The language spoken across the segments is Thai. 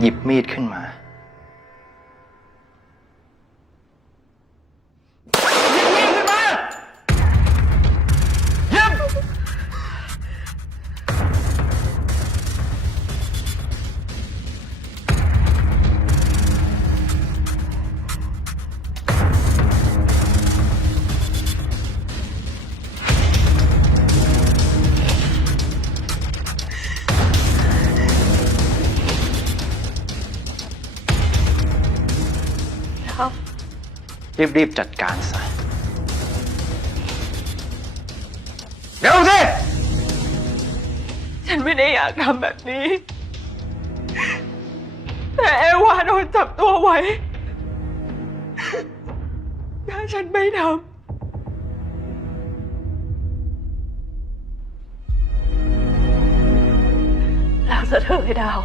หยิบมีดขึ้นมา ครับรีบๆจัดการซะเร็วสิ ฉันไม่ได้อยากทำแบบนี้ แต่เอวาโดนจับตัวไว้ ถ้าฉันไม่ทำแล้วจะเธอไอ้ดาว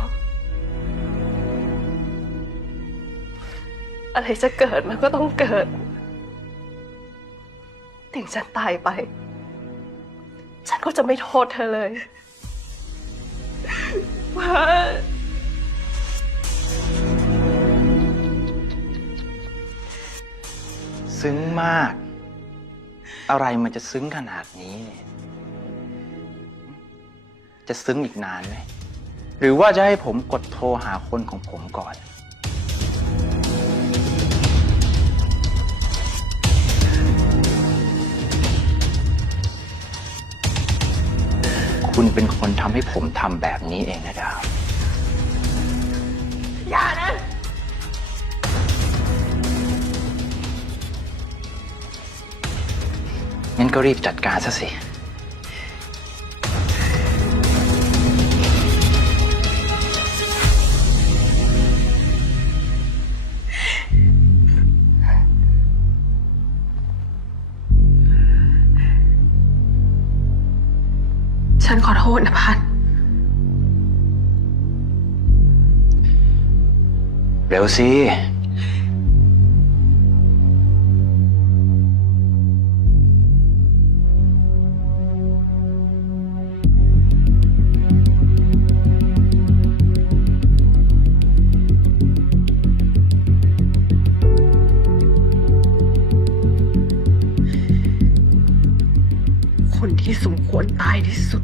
อะไรจะเกิดมันก็ต้องเกิด ถึงฉันตายไป ฉันก็จะไม่โทษเธอเลยว่าซึ้งมาก อะไรมันจะซึ้งขนาดนี้เนี่ย จะซึ้งอีกนานไหม หรือว่าจะให้ผมกดโทรหาคนของผมก่อน เป็นคนทำให้ผมทำแบบนี้เองนะดาว อย่านะ งั้นก็รีบจัดการซะสิ ฉันขอโทษนะพัดเร็วสิ คนที่สมควรตายที่สุด